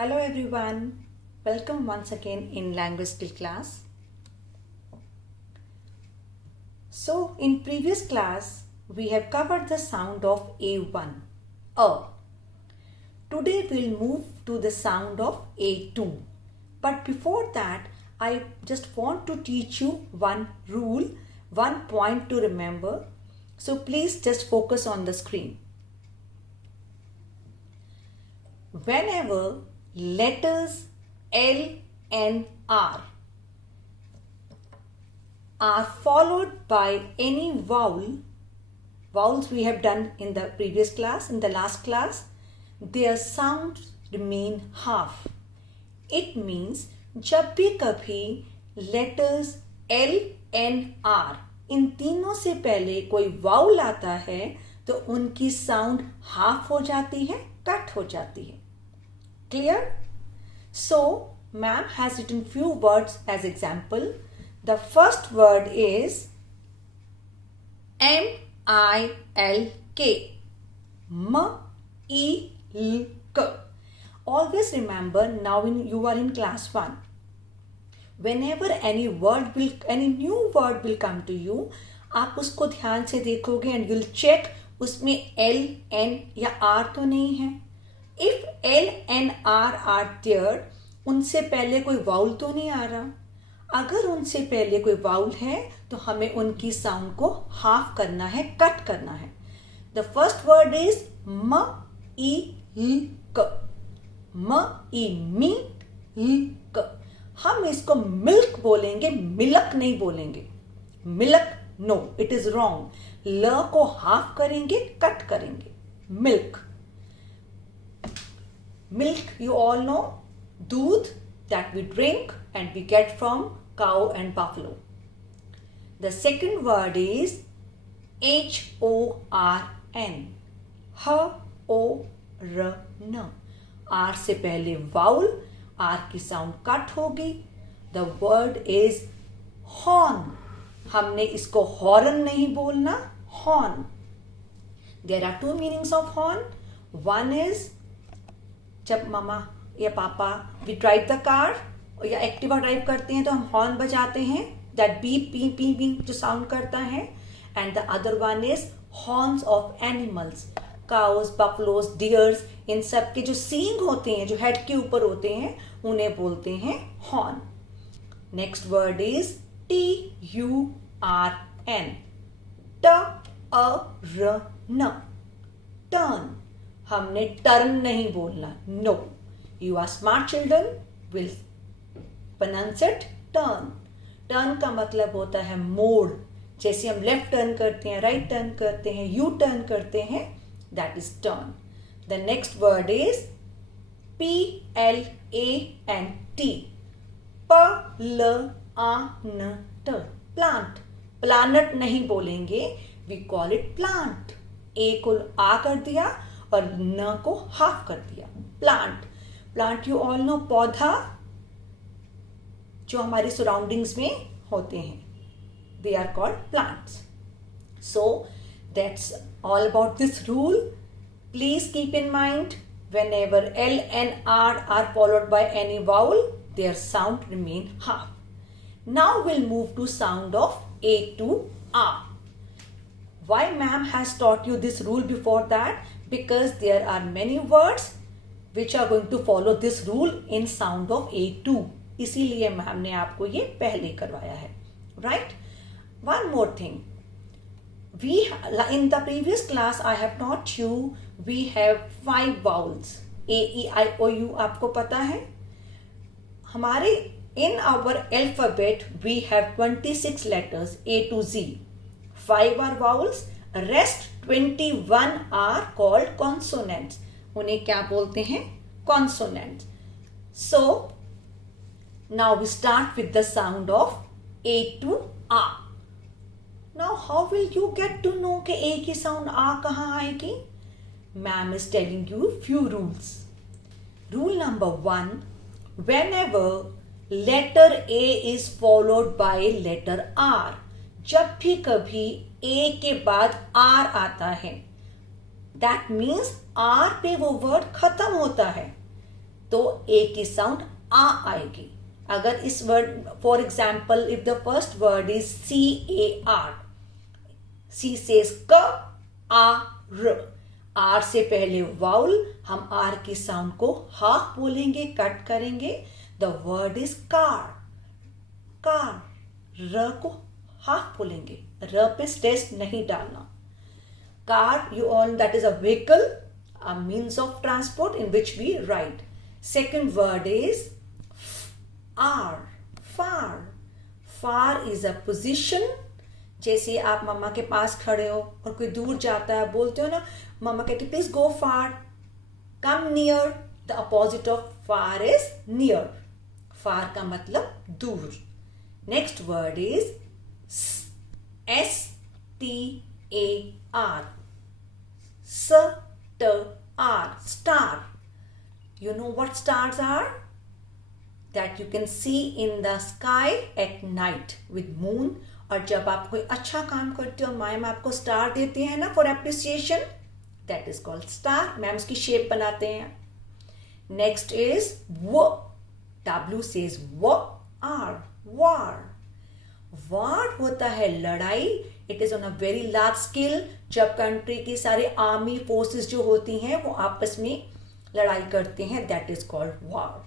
Hello everyone, welcome once again in language skill class. So in previous class we have covered the sound of A1, A. Today we'll move to the sound of A2. But before that I just want to teach you one rule, one point to remember. So please just focus on the screen. Whenever letters L and R are followed by any vowels we have done in the previous class, in the last class, their sounds remain half. It means जब भी कभी letters L and R इन तीनों से पहले कोई vowel आता है तो उनकी साउंड हाफ हो जाती है, कट हो जाती है. Clear? So, ma'am has written few words as example. The first word is M-I-L-K. M-I-L-K. Always remember, now you are in class 1. Whenever any new word will come to you, आप उसको ध्यान से देखोगे and you'll check उसमें L, N या R तो नहीं है. If L and R are there, उनसे पहले कोई वाउल तो नहीं आ रहा. अगर उनसे पहले कोई वाउल है तो हमें उनकी साउंड को हाफ करना है, कट करना है. द फर्स्ट वर्ड इज म ई ल क. म ई मी ल क. हम इसको मिल्क बोलेंगे, मिलक नहीं बोलेंगे. मिलक नो, इट इज रॉन्ग. ल को हाफ करेंगे, कट करेंगे. Milk. Milk, you all know, दूध that we drink and we get from cow and buffalo. The second word is H-O-R-N. H-O-R-N. R से पहले वाउल, R की साउंड कट होगी. The word is horn. हमने इसको horn नहीं बोलना, horn. There are two meanings of horn. One is जब मामा या पापा वी ड्राइव द कार या एक्टिवा ड्राइव करते हैं तो हम हॉर्न बजाते हैं. दैट बीप पी पी पी जो साउंड करता है. And the other one is horns of animals. Cows, buffaloes, deers, इन सब के जो सींग होते हैं, जो हेड के ऊपर होते हैं, उन्हें बोलते हैं horn. Next word is T-U-R-N. T-A-R-N. Turn. हमने टर्न नहीं बोलना. No. You are smart children will pronounce it turn. Turn का मतलब होता है मोड़. जैसे हम लेफ्ट टर्न करते हैं, राइट टर्न करते हैं, यू टर्न करते हैं, that is turn. The next word is P-L-A-N-T. P-L-A-N-T. Plant. Planet नहीं बोलेंगे, वी कॉल इट प्लांट. ए को आ कर दिया और न को हाफ कर दिया. Plant. Plant you all know, पौधा जो हमारी सराउंडिंग्स में होते हैं, they are called plants. So that's all about this rule. Please keep in mind, whenever L and R are followed by any vowel, their sound remain half. Now we'll move to sound of A to R. Why ma'am has taught you this rule before that? Because there are many words which are going to follow this rule in sound of A2. इसीलिए ma'am ने आपको ये पहले करवाया है. Right? One more thing. In the previous class I have taught you we have 5 vowels. A-E-I-O-U आपको पता है. हमारे in our alphabet we have 26 letters A to Z. 5 are vowels. Rest 21 are called consonants. उन्हें क्या बोलते हैं? Consonants. So now we start with the sound of A to R. Now how will you get to know कि A की sound A कहाँ आएगी? Ma'am is telling you few rules. Rule number 1. Whenever letter A is followed by letter R, जब भी कभी A के बाद R आता है, दैट मीन्स R पे वो वर्ड खत्म होता है. तो ए की साउंड आ आएगी। अगर इस word, for example, if the first word is CAR, she says क आ र, आर से पहले वाउल, हम आर की साउंड को हाफ बोलेंगे, कट करेंगे। The word is car, car, र को हाफ बोलेंगे, र पे स्ट्रेस नहीं डालना। Car, you all, that is a vehicle, a means of transport in which we ride. Second word is far, far, far is a position। जैसे आप मम्मा के पास खड़े हो और कोई दूर जाता है, बोलते हो ना, मम्मा कहती please go far, come near. The opposite of far is near. Far का मतलब दूर। Next word is STAR, star। You know what stars are? That you can see in the sky at night with moon। और जब आप कोई अच्छा काम करते हो, मैम आपको स्टार देते हैं ना for appreciation, that is called star. Ma'am उसकी शेप बनाते हैं। Next is W says war, war। वार होता है लड़ाई। It is on a very large scale. जब कंट्री की सारी आर्मी फोर्सेस जो होती हैं वो आपस में लड़ाई करते हैं, that is called war.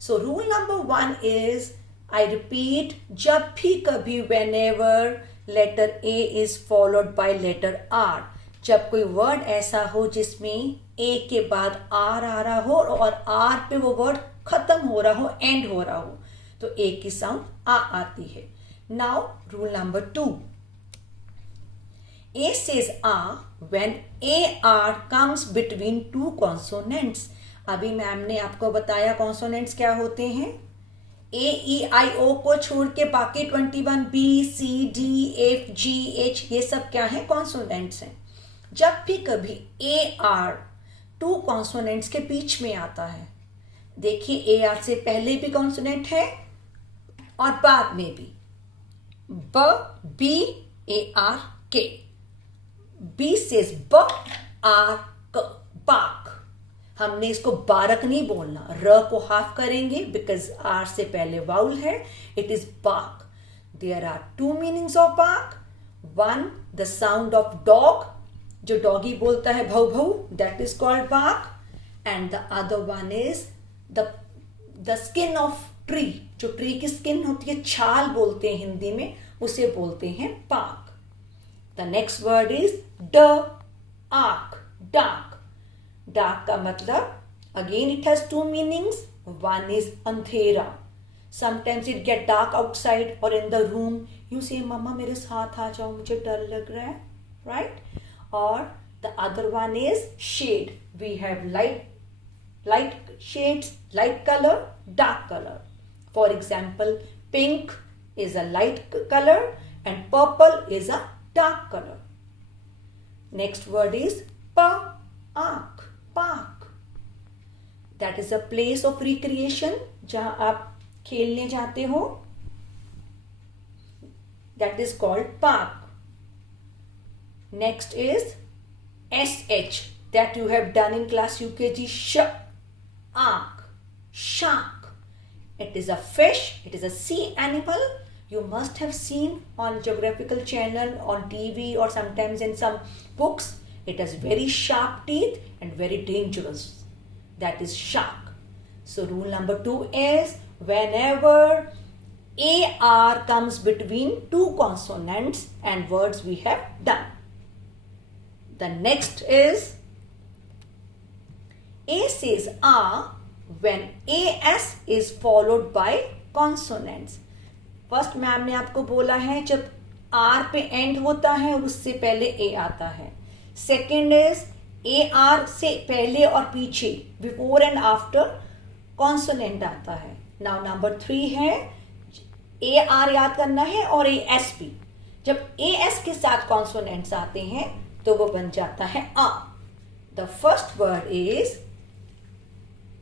So rule number 1 is, I repeat, जब भी कभी, whenever letter A is followed by letter R, जब कोई वर्ड ऐसा हो जिसमें A के बाद R आ रहा हो और R पे वो वर्ड खत्म हो रहा हो, एंड हो रहा हो, तो A की साउंड आ आती है। Now rule number 2, A says when AR comes between two consonants। अभी मैम ने आपको बताया कॉन्सोनेंट्स क्या होते हैं। AEIO को छोड़ के बाकी 21 BCDFGH ये सब क्या है, कॉन्सोनेंट्स हैं। जब भी कभी AR 2 कॉन्सोनेंट्स के बीच में आता है, देखिए AR से पहले भी कॉन्सोनेंट है और बाद में भी, BARK। B says बाक। हमने इसको बारक नहीं बोलना, र को हाफ करेंगे बिकॉज आर से पहले वाउल है, इट इज बाक। देयर आर 2 मीनिंग्स ऑफ बाक। 1, द साउंड ऑफ डॉग, जो डॉगी बोलता है भौ भौ, दैट इज कॉल्ड बाक। And the other one is the skin of tree, जो ट्री की स्किन होती है, छाल बोलते हैं हिंदी में, उसे बोलते हैं बाक। The next word is dark. Dark का मतलब, again it has 2 meanings. One is अंधेरा। Sometimes it get dark outside और इन द रूम, यू से मम्मा मेरे साथ आ जाओ, मुझे डर लग रहा है, राइट। और the other one is shade. We have light shades, light colour, dark colour. For example, pink is a light color and purple is a dark color. Next word is park, park। That is a place of recreation, जहां आप खेलने जाते हो, that is called park। Next is SH, that you have done in class UKG, shark, shark। It is a fish, it is a sea animal। You must have seen on geographical channel, on TV, or sometimes in some books. It has very sharp teeth and very dangerous. That is shark. So rule number 2 is, whenever AR comes between 2 consonants and words we have done. The next is, A says when AS is followed by consonants। First ma'am ने आपको बोला है जब are पे and होता है और उससे पहले ए आता है। सेकेंड इज AR से पहले और पीछे, बिफोर एंड आफ्टर कॉन्सोनेंट आता है। नाउ नंबर 3 है AR याद करना है और AS भी। जब AS के साथ कॉन्सोनेंट्स आते हैं तो वो बन जाता है आ। The first word is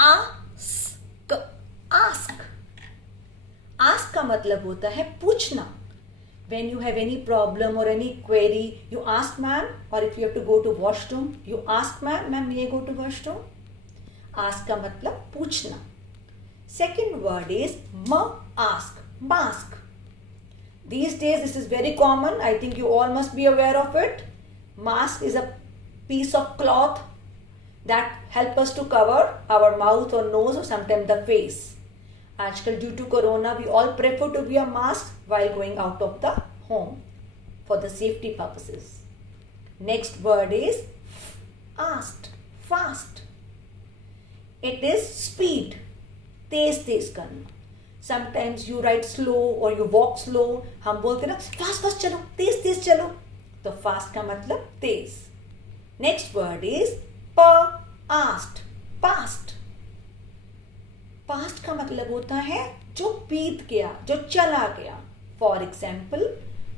ask, ask. Ask का मतलब होता है पूछना। When you have any problem or any query, you ask ma'am, or if you have to go to washroom, you ask ma'am, may I go to washroom? Ask का मतलब पूछना. Second word is ask, mask. These days this is very common. I think you all must be aware of it. Mask is a piece of cloth that help us to cover our mouth or nose or sometimes the face. आजकल due to corona we all prefer to wear mask while going out of the home for the safety purposes. Next word is fast. It is speed, तेज करना. Sometimes you ride slow or you walk slow. हम बोलते ना fast चलो, तेज चलो. तो fast का मतलब तेज. Next word is past. Past का मतलब होता है जो बीत गया, जो चला गया. For example,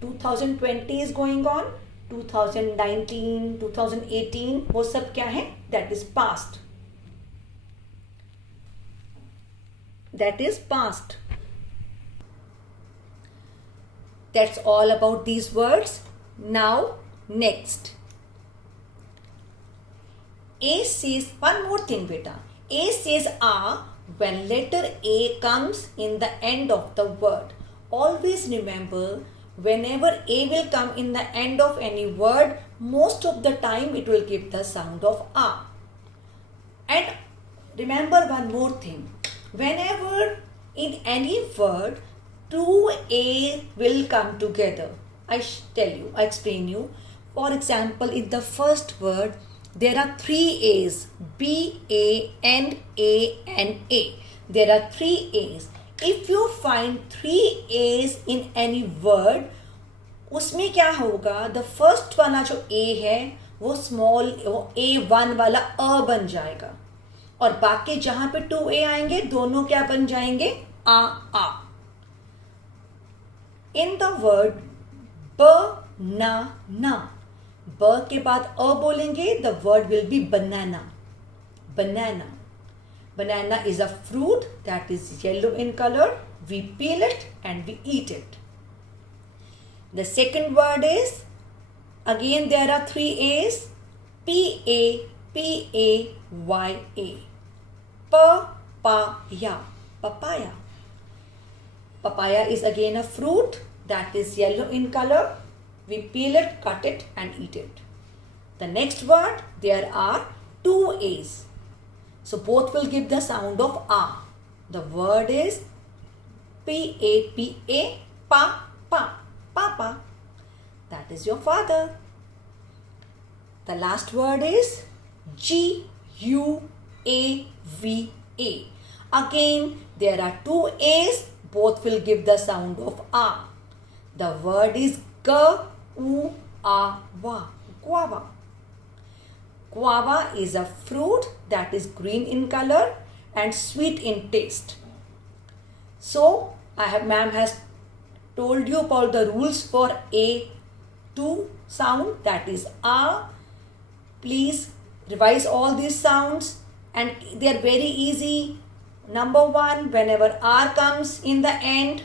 2020 is going on, 2019, 2018 वो सब क्या है? That is past. That's all about these words. Now, next. A says, one more thing beta. A says when letter A comes in the end of the word. Always remember, whenever A will come in the end of any word, most of the time it will give the sound of A. And remember one more thing. Whenever in any word, two A will come together. I explain you. For example, in the first word, there are three A's, B, A, and A, and A. There are three A's. If you find three A's in any word, उसमें क्या होगा? The first वाला जो A है, वो small, वो A1 वाला अ बन जाएगा. और बाकी जहां पे 2A आएंगे, दोनों क्या बन जाएंगे? आ. In the word banana, ब के बाद अ बोलेंगे, the word will be banana. Banana is a fruit that is yellow in color. We peel it and we eat it. The second word is, again there are three A's, P-A-P-A-Y-A. Papaya. Papaya is again a fruit that is yellow in color. We peel it, cut it and eat it. The next word, there are two A's. So both will give the sound of A. The word is P-A-P-A, Papa. That is your father. The last word is G-U-A-V-A. Again, there are two A's. Both will give the sound of A. The word is Guava. Guava is a fruit that is green in color and sweet in taste. So, ma'am has told you about the rules for A2 sound, that is A. Please revise all these sounds and they are very easy. Number one, whenever R comes in the end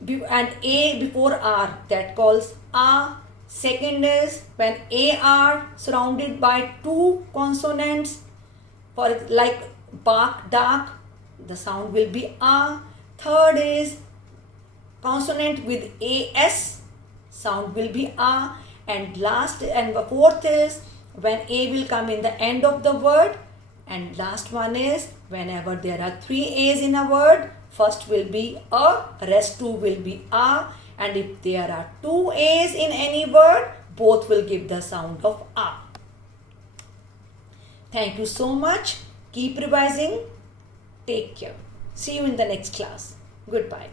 and A before R, that calls A. Second is when AR surrounded by two consonants, for like bark, dark, the sound will be A. Third is consonant with AS, sound will be A. And last and the fourth is when A will come in the end of the word. And last one is whenever there are three A's in a word, first will be A, rest two will be A. And if there are two A's in any word, both will give the sound of A. Thank you so much. Keep revising. Take care. See you in the next class. Goodbye.